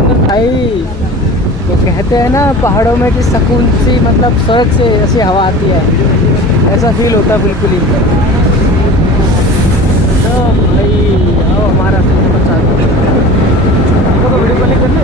भाई वो कहते हैं ना पहाड़ों में कि सुकून सी मतलब स्वर्ग से ऐसी हवा आती है, ऐसा फील होता है बिल्कुल ही। तो भाई आओ हमारा फिल्म को चालू, हमको तो वीडियो कॉलिंग करना